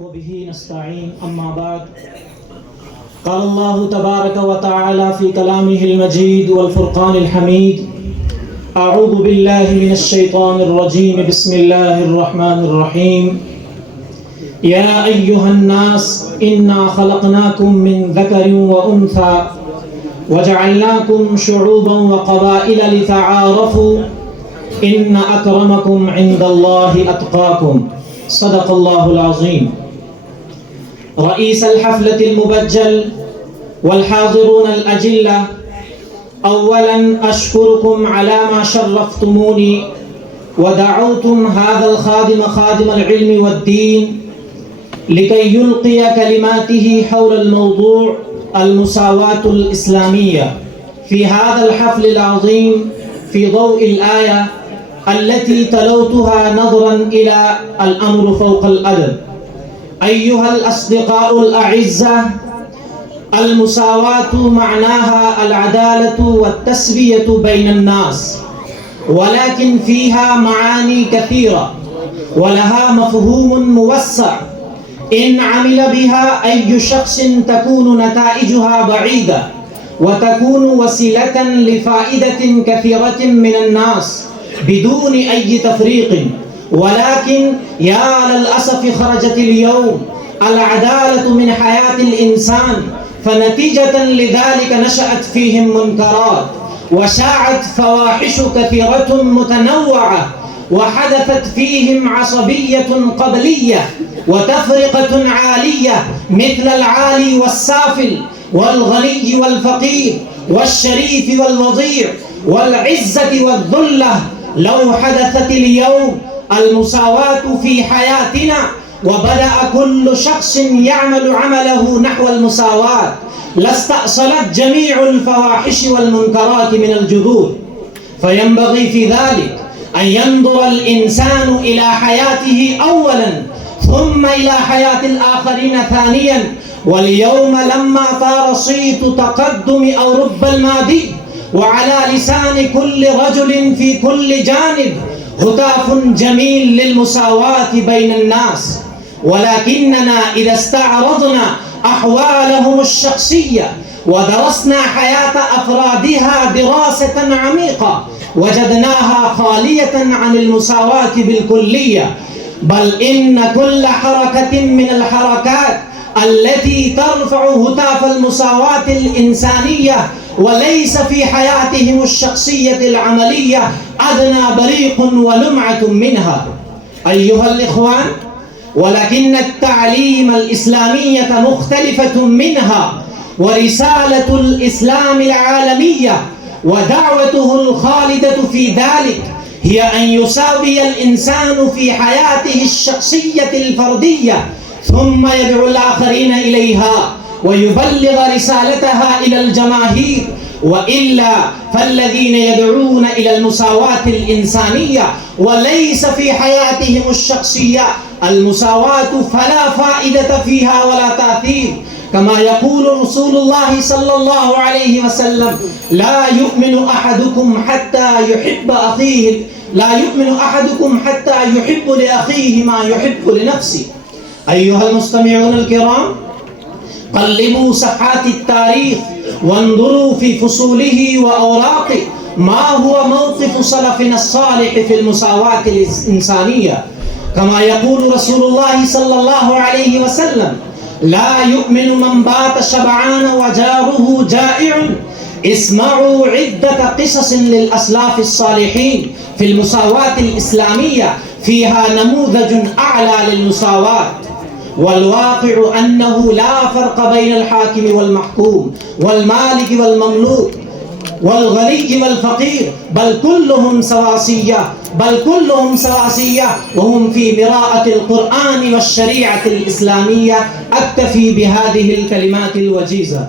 وبه نستعين أما بعد قال الله تبارك وتعالى في كلامه المجيد والفرقان الحميد أعوذ بالله من الشيطان الرجيم بسم الله الرحمن الرحيم يا أيها الناس إنا خلقناكم من ذكر وأنثى وجعلناكم شعوبا وقبائل لتعارفوا إن أكرمكم عند الله أتقاكم صدق الله العظيم. رئيس الحفلة المبجل والحاضرون الأجلة، أولا أشكركم على ما شرفتموني ودعوتم هذا الخادم خادم العلم والدين لكي يلقي كلماته حول الموضوع المساواة الإسلامية في هذا الحفل العظيم في ضوء الآية التي تلوتها نظرا إلى الأمر فوق الأدب. أيها الأصدقاء الأعزة، المساواة معناها العدالة والتسوية بين الناس، ولكن فيها معاني كثيرة ولها مفهوم موسع. إن عمل بها أي شخص تكون نتائجها بعيدة وتكون وسيلة لفائدة كثيرة من الناس بدون أي تفريق، ولكن يا للأسف خرجت اليوم العدالة من حياة الإنسان، فنتيجة لذلك نشأت فيهم منكرات وشاعت فواحش كثيرة متنوعة، وحدثت فيهم عصبية قبلية وتفرقة عالية مثل العالي والسافل والغني والفقير والشريف والوضيع والعزة والذلة. لو حدثت اليوم المساواة في حياتنا وبدأ كل شخص يعمل عمله نحو المساواة لاستأصلت جميع الفواحش والمنكرات من الجذور. فينبغي في ذلك أن ينظر الإنسان إلى حياته أولا ثم إلى حياة الآخرين ثانيا. واليوم لما طار صيت تقدم أو رب الماضي وعلى لسان كل رجل في كل جانب هتاف جميل للمساواة بين الناس، ولكننا إذا استعرضنا أحوالهم الشخصية ودرسنا حياة أفرادها دراسة عميقة وجدناها خالية عن المساواة بالكلية، بل إن كل حركة من الحركات التي ترفع هتاف المساواة الإنسانية وليس في حياتهم الشخصية العملية أدنى بريق ولمعة منها. أيها الإخوان، ولكن التعليم الإسلامية مختلفة منها، ورسالة الإسلام العالمية ودعوته الخالدة في ذلك هي أن يساوي الإنسان في حياته الشخصية الفردية ثم يدعو الآخرين إليها ويبلغ رسالتها إلى الجماهير، وإلا فالذين يدعون إلى المساواة الإنسانية وليس في حياتهم الشخصية المساواة فلا فائدة فيها ولا تأثير. كما يقول رسول الله صلى الله عليه وسلم: لا يؤمن أحدكم حتى يحب لأخيه ما يحب لنفسه. أيها المستمعون الكرام، قلبوا صفحات التاريخ وانظروا في فصوله وأوراقه ما هو موقف سلفنا الصالح في المساواة الإنسانية. كما يقول رسول الله صلى الله عليه وسلم: لا يؤمن من بات شبعان وجاره جائع. اسمعوا عدة قصص للأسلاف الصالحين في المساواة الإسلامية فيها نموذج أعلى للمساواة. والواقع أنه لا فرق بين الحاكم والمحكوم والمالك والمملوك والغني والفقير، بل كلهم سواسية وهم في مراءة القرآن والشريعة الإسلامية. أكتفي بهذه الكلمات الوجيزة.